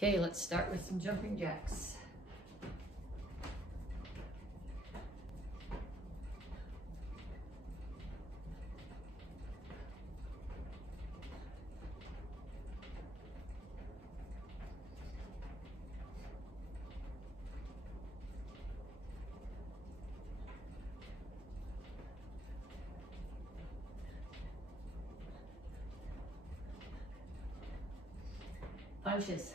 Okay, let's start with some jumping jacks. Punches.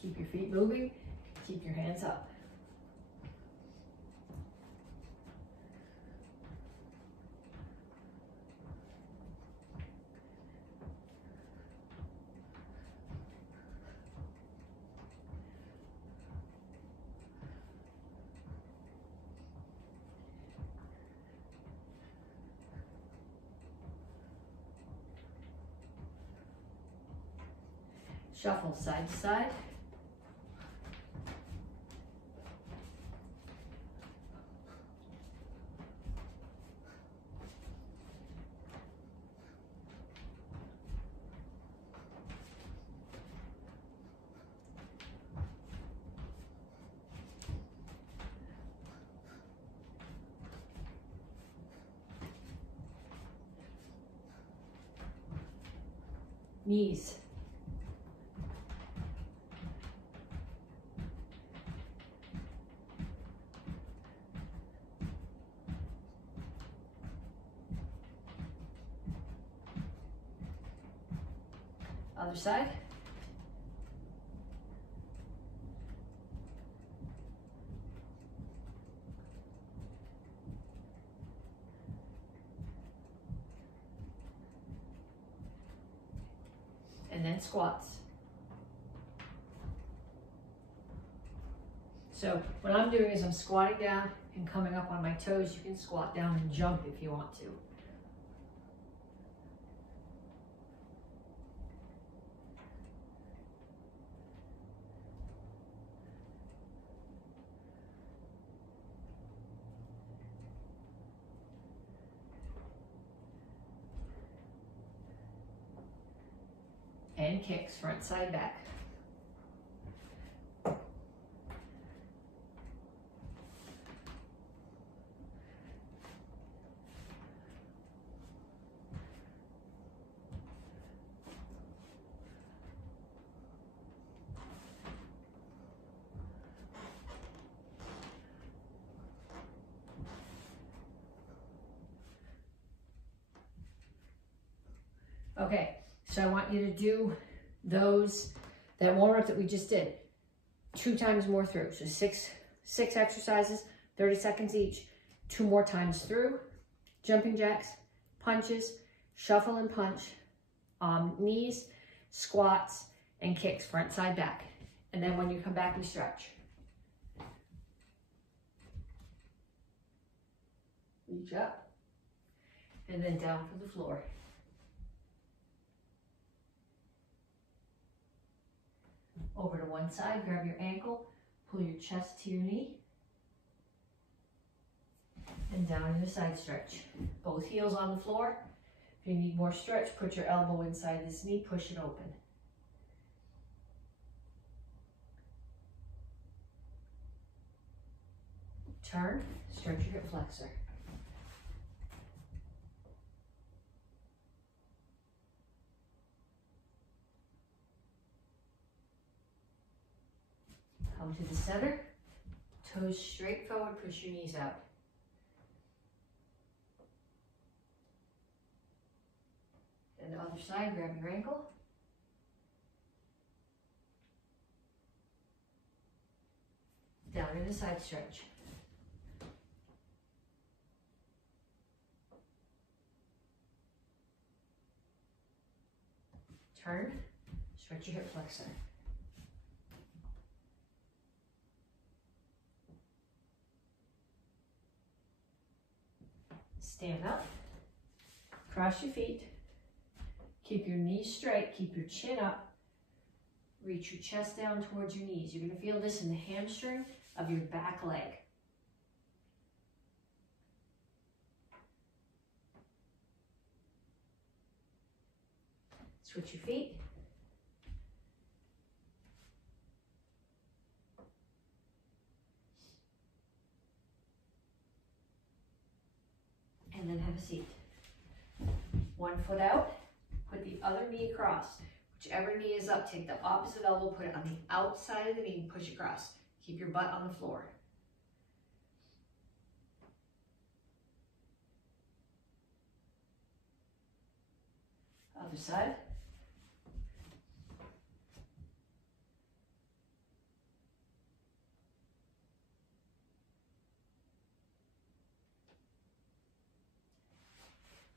Keep your feet moving, keep your hands up. Shuffle side to side. Knees. Other side. And then squats. So what I'm doing is I'm squatting down and coming up on my toes. You can squat down and jump if you want to. And kicks, front, side, back. Okay, so I want you to do that warm-up that we just did 2 times more through. So six exercises, 30 seconds each, 2 more times through. Jumping jacks, punches, shuffle and punch, knees, squats, and kicks, front, side, back. And then when you come back, you stretch. Reach up, and then down for the floor. Over to one side, grab your ankle, pull your chest to your knee, and down in a side stretch. Both heels on the floor. If you need more stretch, put your elbow inside this knee, push it open. Turn, stretch your hip flexor. Come to the center, toes straight forward, push your knees out. And the other side, grab your ankle. Down in a side stretch. Turn, stretch your hip flexor. Stand up, cross your feet, keep your knees straight, keep your chin up, reach your chest down towards your knees. You're going to feel this in the hamstring of your back leg. Switch your feet. then have a seat. 1 foot out, put the other knee across. Whichever knee is up, take the opposite elbow, put it on the outside of the knee, push across. Keep your butt on the floor. Other side.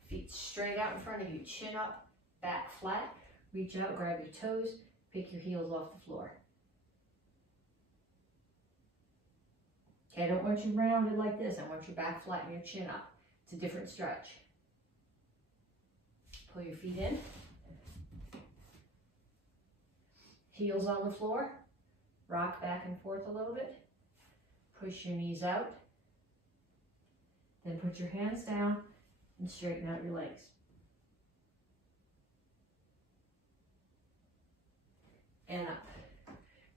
Feet straight out in front of you, chin up, back flat. Reach out, grab your toes, pick your heels off the floor. Okay, I don't want you rounded like this. I want your back flat and your chin up. It's a different stretch. Pull your feet in. Heels on the floor. Rock back and forth a little bit. Push your knees out. Then put your hands down and straighten out your legs. And up.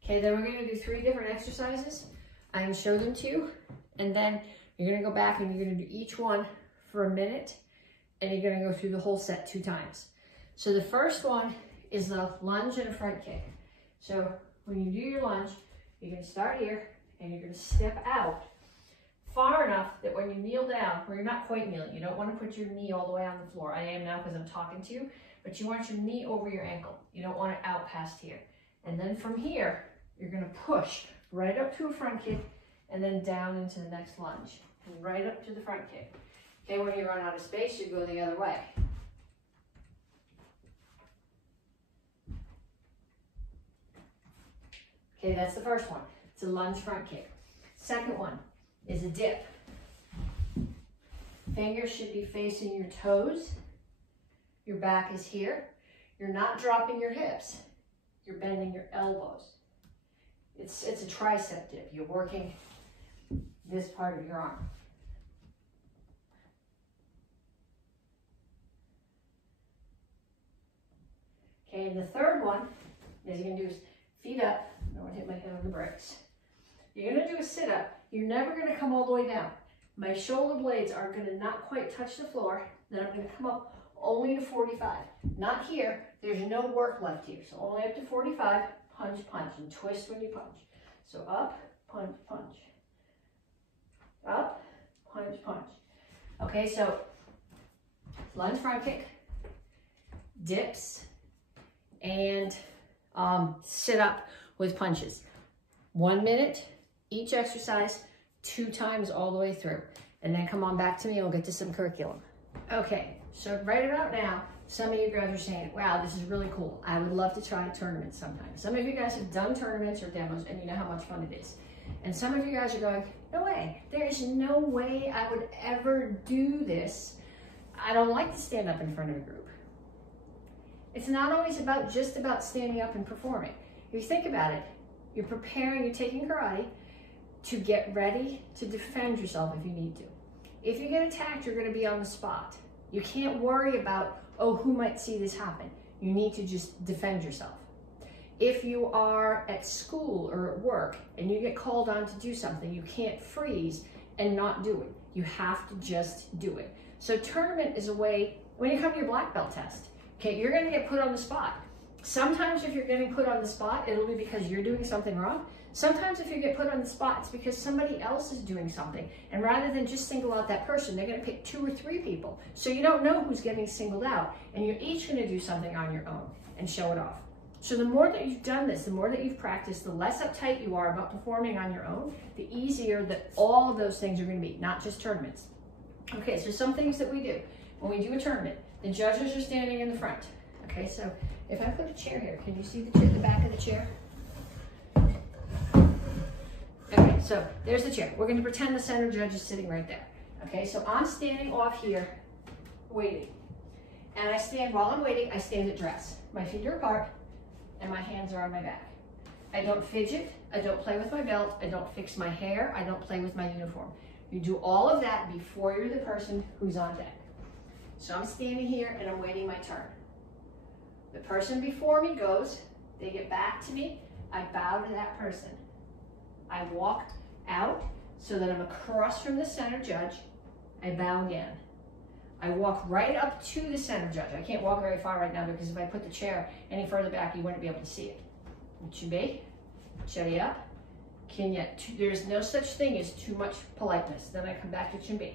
Okay, then we're going to do 3 different exercises. I can show them to you, and then you're going to go back and you're going to do each one for a minute, and you're going to go through the whole set 2 times. So the first one is the lunge and a front kick. So when you do your lunge, you're going to start here, and you're going to step out far enough that when you kneel down, where you're not quite kneeling, you don't want to put your knee all the way on the floor. I am now because I'm talking to you, but you want your knee over your ankle. You don't want it out past here. And then from here, you're going to push right up to a front kick and then down into the next lunge. And right up to the front kick. Okay, when you run out of space, you go the other way. Okay, that's the first one. It's a lunge front kick. Second one is a dip. Fingers should be facing your toes. Your back is here. You're not dropping your hips. You're bending your elbows. It's a tricep dip. You're working this part of your arm. Okay, and the third one is you're going to do is feet up. I don't want to hit my head on the bricks. You're going to do a sit-up. You're never going to come all the way down. My shoulder blades are going to not quite touch the floor. Then I'm going to come up only to 45. Not here. There's no work left here. So only up to 45. Punch, punch, and twist when you punch. So up, punch, punch. Up, punch, punch. Okay, so lunge front kick, dips, and sit up with punches. 1 minute each exercise, 2 times all the way through. And then come on back to me and we'll get to some curriculum. Okay, so right about now, some of you guys are saying, wow, this is really cool. I would love to try a tournament sometime. Some of you guys have done tournaments or demos and you know how much fun it is. And some of you guys are going, no way. There is no way I would ever do this. I don't like to stand up in front of a group. It's not always just about standing up and performing. If you think about it, you're preparing, you're taking karate to get ready to defend yourself if you need to. If you get attacked, you're going to be on the spot. You can't worry about, oh, who might see this happen? You need to just defend yourself. If you are at school or at work and you get called on to do something, you can't freeze and not do it. You have to just do it. So tournament is a way, when you come to your black belt test, okay, you're going to get put on the spot. Sometimes if you're getting put on the spot, it'll be because you're doing something wrong. Sometimes if you get put on the spot, it's because somebody else is doing something. And rather than just single out that person, they're going to pick 2 or 3 people. So you don't know who's getting singled out. And you're each going to do something on your own and show it off. So the more that you've done this, the more that you've practiced, the less uptight you are about performing on your own, the easier that all of those things are going to be, not just tournaments. Okay, so some things that we do. When we do a tournament, the judges are standing in the front. Okay, so if I put a chair here, can you see the back of the chair? Okay, so there's the chair. We're going to pretend the center judge is sitting right there. Okay, so I'm standing off here, waiting. And I stand, while I'm waiting, I stand at dress. My feet are apart, and my hands are on my back. I don't fidget, I don't play with my belt, I don't fix my hair, I don't play with my uniform. You do all of that before you're the person who's on deck. So I'm standing here and I'm waiting my turn. The person before me goes, they get back to me, I bow to that person. I walk out so that I'm across from the center judge, I bow again. I walk right up to the center judge. I can't walk very far right now because if I put the chair any further back, you wouldn't be able to see it. Chumbe, chari up, kinya. There's no such thing as too much politeness. Then I come back to chumbe.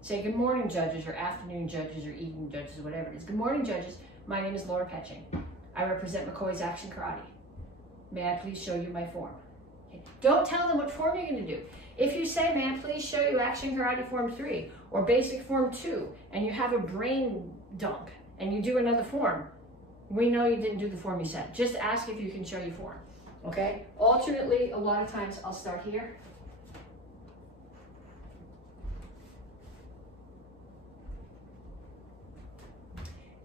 Say good morning, judges, or afternoon judges, or evening judges, or whatever it is. Good morning, judges. My name is Laura Petsching. I represent MAKO's Action Karate. May I please show you my form? Okay. Don't tell them what form you're going to do. If you say, may I please show you Action Karate Form 3 or Basic Form 2, and you have a brain dump and you do another form, we know you didn't do the form you said. Just ask if you can show you form. Okay? Alternately, a lot of times I'll start here.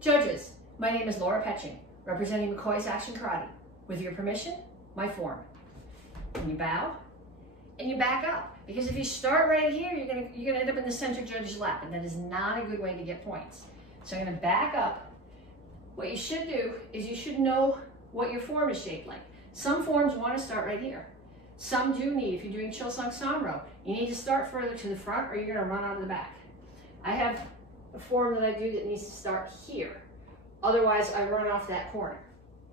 Judges, my name is Laura Petsching, representing MAKO's Action Karate. With your permission, my form. And you bow, and you back up. Because if you start right here, you're gonna end up in the center judge's lap, and that is not a good way to get points. So I'm gonna back up. What you should do is you should know what your form is shaped like. Some forms want to start right here. Some do need, if you're doing Chilsung Samro, you need to start further to the front or you're gonna run out of the back. I have a form that I do that needs to start here. Otherwise, I run off that corner.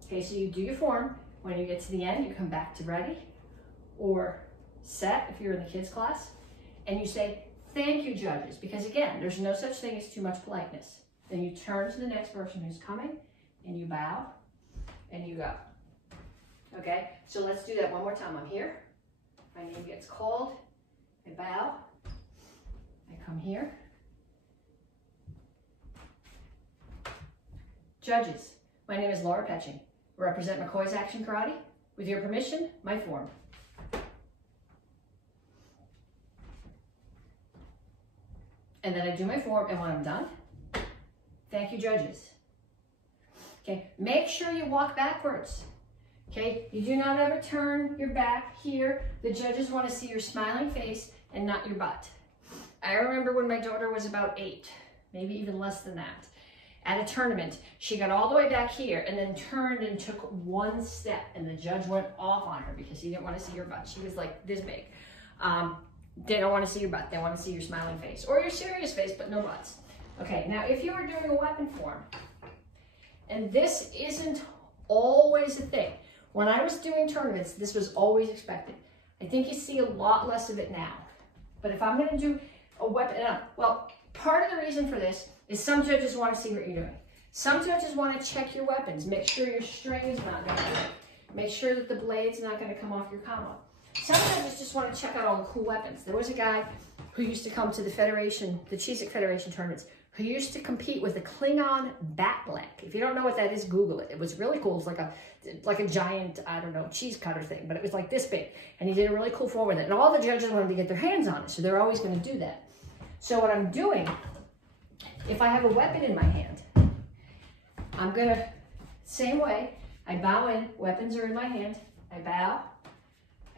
Okay, so you do your form. When you get to the end, you come back to ready or set if you're in the kids class, and you say, thank you, judges, because again, there's no such thing as too much politeness. Then you turn to the next person who's coming, and you bow, and you go. Okay, so let's do that one more time. I'm here. My name gets called. I bow. I come here. Judges, my name is Laura Petsching. I represent MAKO's Action Karate. With your permission, my form. And then I do my form, and when I'm done, thank you, judges. Okay, make sure you walk backwards. Okay, you do not ever turn your back here. The judges want to see your smiling face and not your butt. I remember when my daughter was about 8, maybe even less than that. At a tournament, she got all the way back here and then turned and took one step, and the judge went off on her because he didn't want to see her butt. She was like this big. They don't want to see your butt. They want to see your smiling face or your serious face, but no butts. Okay, now if you are doing a weapon form, and this isn't always a thing. When I was doing tournaments, this was always expected. I think you see a lot less of it now. But if I'm going to do a weapon, well, part of the reason for this is some judges want to see what you're doing. Some judges want to check your weapons, make sure your string is not going to break, make sure that the blade's not going to come off your combo. Some judges just want to check out all the cool weapons. There was a guy who used to come to the Federation, the Cheez-It Federation tournaments, who used to compete with a Klingon batblank. If you don't know what that is, Google it. It was really cool. It's like a giant, I don't know, cheese cutter thing, but it was like this big. And he did a really cool form with it. And all the judges wanted to get their hands on it, so they're always going to do that. So what I'm doing, if I have a weapon in my hand, I'm going to, same way, I bow in, weapons are in my hand, I bow,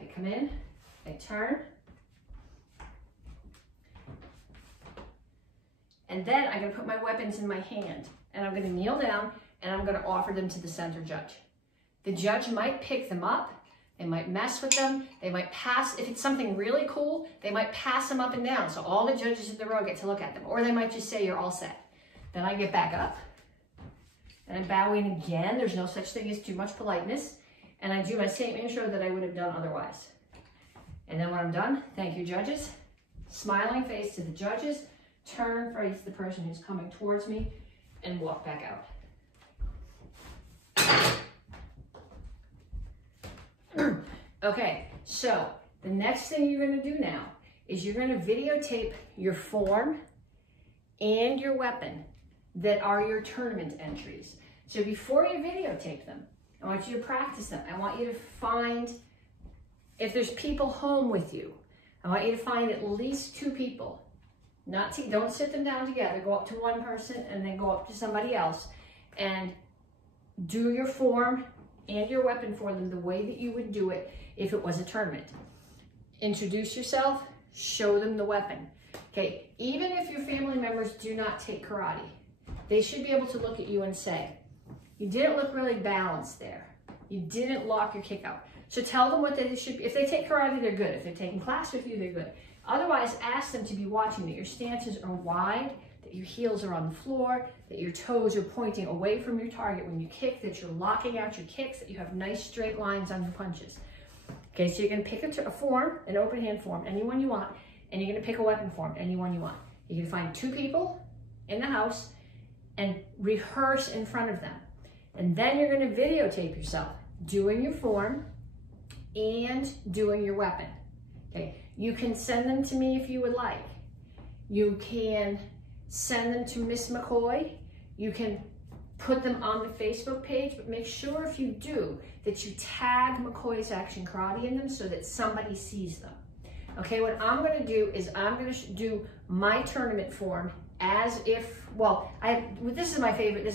I come in, I turn, and then I'm going to put my weapons in my hand, and I'm going to kneel down, and I'm going to offer them to the center judge. The judge might pick them up, they might mess with them, they might pass, if it's something really cool, they might pass them up and down, so all the judges in the row get to look at them, or they might just say, you're all set. Then I get back up, and I'm bowing again. There's no such thing as too much politeness, and I do my same intro that I would have done otherwise. And then when I'm done, thank you, judges. Smiling face to the judges, turn, face the person who's coming towards me, and walk back out. Okay, so the next thing you're going to do now is you're going to videotape your form and your weapon that are your tournament entries. So before you videotape them, I want you to practice them. I want you to find, if there's people home with you, I want you to find at least 2 people. Don't sit them down together. Go up to one person and then go up to somebody else and do your form and your weapon for them the way that you would do it if it was a tournament. Introduce yourself, show them the weapon. Okay, even if your family members do not take karate, they should be able to look at you and say, you didn't look really balanced there. You didn't lock your kick out. So tell them what they should be. If they take karate, they're good. If they're taking class with you, they're good. Otherwise, ask them to be watching that your stances are wide, that that your heels are on the floor, that your toes are pointing away from your target when you kick, that you're locking out your kicks, that you have nice straight lines on your punches. Okay, so you're gonna pick a form, an open hand form, anyone you want, and you're gonna pick a weapon form, anyone you want. You're gonna find 2 people in the house and rehearse in front of them. And then you're gonna videotape yourself doing your form and doing your weapon. Okay, you can send them to me if you would like. You can send them to Miss McCoy. You can put them on the Facebook page, but make sure if you do that you tag McCoy's Action Karate in them so that somebody sees them. Okay, what I'm gonna do is I'm gonna do my tournament form as if, well, this is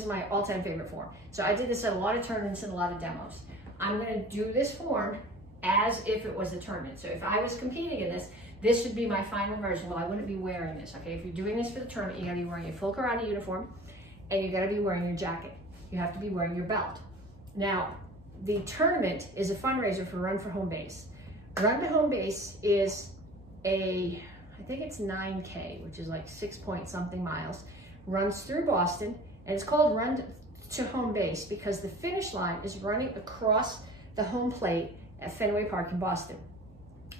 my all-time favorite form. So I did this at a lot of tournaments and a lot of demos. I'm gonna do this form as if it was a tournament. So if I was competing in this, this should be my final version. Well, I wouldn't be wearing this, okay? If you're doing this for the tournament, you gotta be wearing a full karate uniform and you gotta be wearing your jacket. You have to be wearing your belt. Now, the tournament is a fundraiser for Run for Home Base. Run to Home Base is I think it's 9K, which is like 6-point-something miles, runs through Boston, and it's called Run to Home Base because the finish line is running across the home plate at Fenway Park in Boston.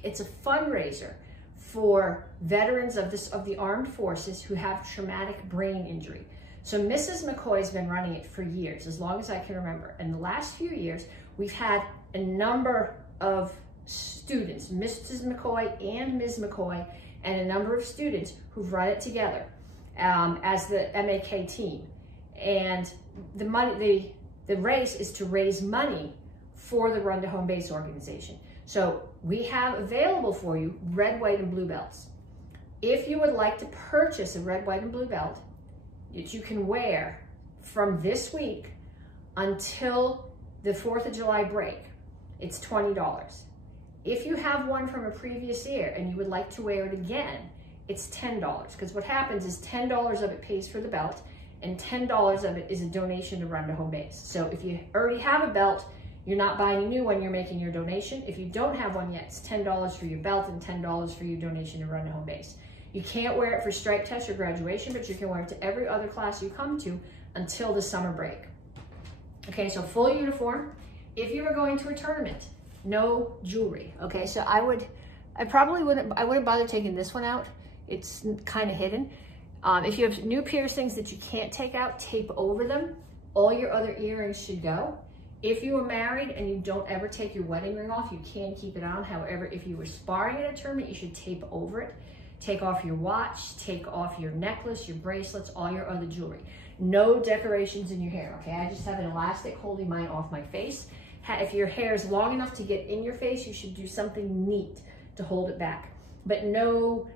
It's a fundraiser for veterans of the armed forces who have traumatic brain injury. So Mrs. McCoy's been running it for years, as long as I can remember. In the last few years, we've had a number of students, Mrs. McCoy and Ms. McCoy, and a number of students who've run it together as the MAK team. And the race is to raise money for the Run to Home Base organization. So we have available for you red, white, and blue belts. If you would like to purchase a red, white, and blue belt that you can wear from this week until the 4th of July break, it's $20. If you have one from a previous year and you would like to wear it again, it's $10. Because what happens is $10 of it pays for the belt and $10 of it is a donation to Run to Home Base. So if you already have a belt, you're not buying a new one, you're making your donation. If you don't have one yet, it's $10 for your belt and $10 for your donation to Run to Home Base. You can't wear it for stripe test or graduation, but you can wear it to every other class you come to until the summer break. Okay, so full uniform. If you were going to a tournament, no jewelry. Okay, so I wouldn't bother taking this one out. It's kind of hidden. If you have new piercings that you can't take out, tape over them. All your other earrings should go. If you were married and you don't ever take your wedding ring off, you can keep it on. However, if you were sparring at a tournament, you should tape over it. Take off your watch, take off your necklace, your bracelets, all your other jewelry. No decorations in your hair, okay? I just have an elastic holding mine off my face. If your hair is long enough to get in your face, you should do something neat to hold it back. But no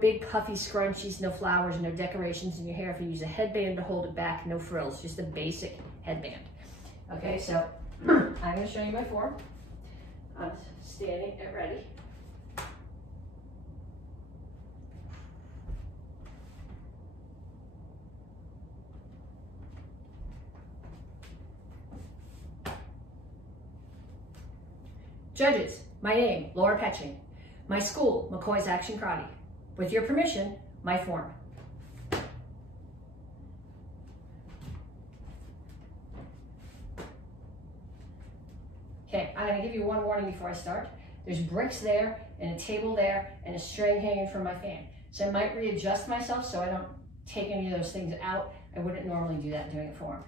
big puffy scrunchies, no flowers, no decorations in your hair. If you use a headband to hold it back, no frills, just a basic headband. Okay, so I'm gonna show you my form. I'm standing at ready. Judges, my name, Laura Petsching. My school, McCoy's Action Karate. With your permission, my form. Okay, I'm gonna give you one warning before I start. There's bricks there, and a table there, and a string hanging from my fan. So I might readjust myself so I don't take any of those things out. I wouldn't normally do that doing a form.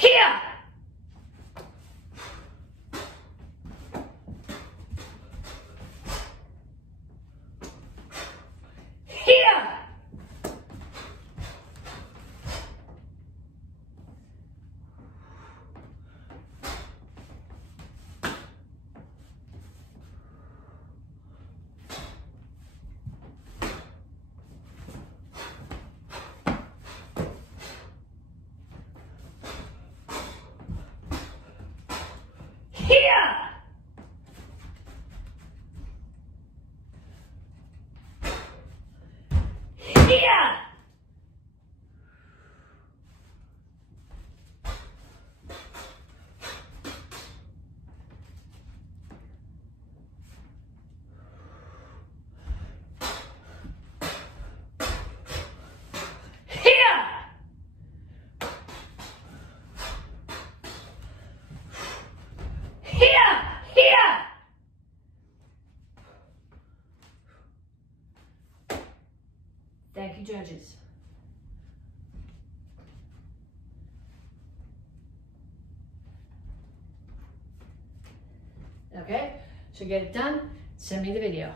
Here! Thank you, judges. Okay, so get it done, send me the video.